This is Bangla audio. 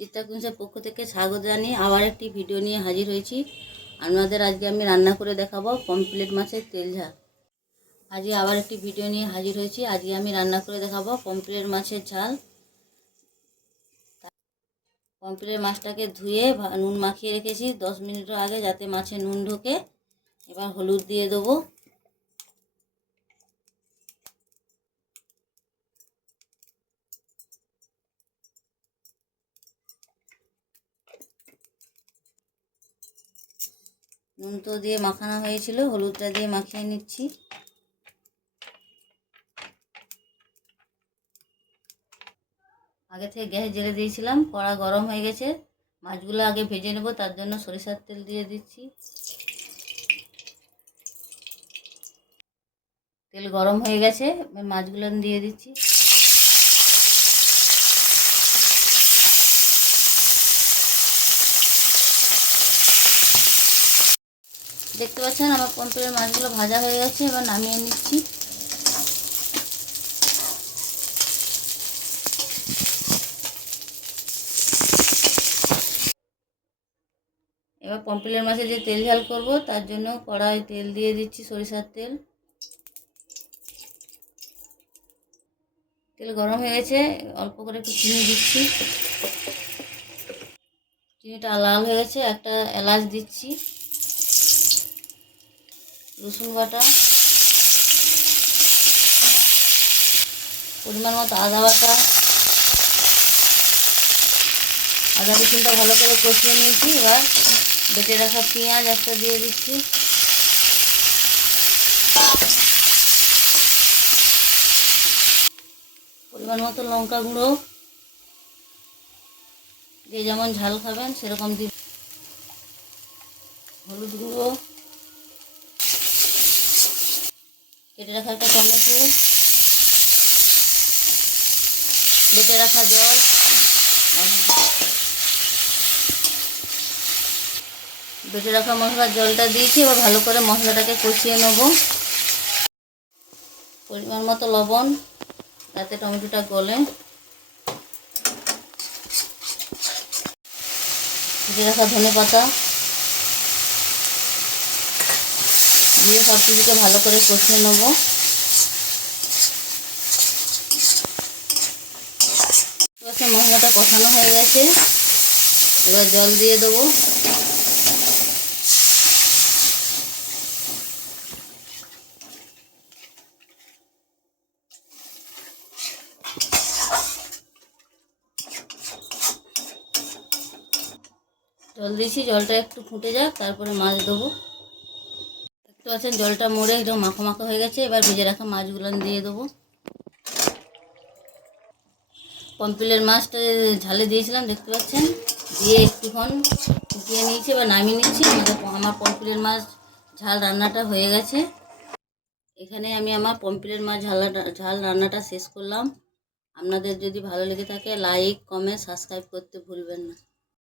চিত্তাকুঞ্জের পক্ষ থেকে স্বাগত জানিয়ে আবার একটি ভিডিও নিয়ে হাজির হয়েছি। আপনাদের আজকে আমি রান্না করে দেখাবো পমপ্লেট মাছের তেল ঝাল। আজকে আবার একটি ভিডিও নিয়ে হাজির হয়েছি। আজকে আমি রান্না করে দেখাবো পমপ্লেট মাছের ঝাল। পমপ্লেট মাছটাকে ধুয়ে নুন মাখিয়ে রেখেছি। দশ মিনিট আগে যাতে মাছে নুন ঢোকে। এবার হলুদ দিয়ে দেবো। নুন তো দিয়ে মাখানো হয়েছিল, হলুদটা দিয়ে মাখিয়ে নিচ্ছি। আগে থেকে গ্যাস জেলে দিয়েছিলাম, কড়া গরম হয়ে গেছে। মাছগুলো আগে ভেজে নেব, তার জন্য সরিষার তেল দিয়ে দিচ্ছি। তেল গরম হয়ে গেছে মাছগুলো দিয়ে দিচ্ছি। দেখতে পাচ্ছেন আমার পমপলের মাছগুলো ভাজা হয়ে গেছে, এবার নামিয়ে নিচ্ছি। এবার পমপলের মাছে যে তেল ঝাল করব, তার জন্য কড়াই তেল দিয়ে দিচ্ছি সরিষার তেল। তেল গরম হয়ে গেছে, অল্প করে একটু চিনি দিচ্ছি। চিনিটা লাল হয়ে গেছে, একটা এলাচ দিচ্ছি। রসুন বাটা, পরিমাণ মতো আদা বাটা, আদা রসুনটা ভালো করে কষিয়ে নিয়েছি, এবার বেটে রাখা পেঁয়াজ একটা দিয়ে দিচ্ছি। পরিমাণ মতো লঙ্কা গুঁড়ো, যে যেমন ঝাল খাবেন সেরকম দিব হলুদ গুঁড়ো কেটে রাখা একটা টমেটো। বেটে রাখা জল। বেটে রাখা মশলার জলটা দিয়েছি, এবার ভালো করে মশলাটাকে কষিয়ে নেব। পরিমাণ মতো লবণ, যাতে টমেটোটা গলে। রাখা ধনে পাতা। দিয়ে সব কিছুকে ভালো করে কষিয়ে নেব। এবার মশলাটা কষানো হয়ে গেছে। এবার জল দিয়ে দেবো। জল দিয়েছি জলটা একটু ফুটে যাক, তারপরে মাছ দেবো। পাচ্ছেন, জলটা মরে একদম মাখো মাখো হয়ে গেছে। এবার ভেজে রাখা মাছগুলো দিয়ে দেবো। পম্পিলের মাছটা ঝালে দিয়েছিলাম, দেখতে পাচ্ছেন? দিয়ে একটুক্ষণ ফুটিয়ে নিয়েছি, এবার নামিয়ে নিচ্ছি আমার পম্পিলের মাছ ঝাল রান্নাটা হয়ে গেছে। এখানে আমি আমার পম্পিলের মাছ ঝাল ঝাল রান্নাটা শেষ করলাম। আপনাদের যদি ভালো লেগে থাকে লাইক কমেন্ট সাবস্ক্রাইব করতে ভুলবেন না।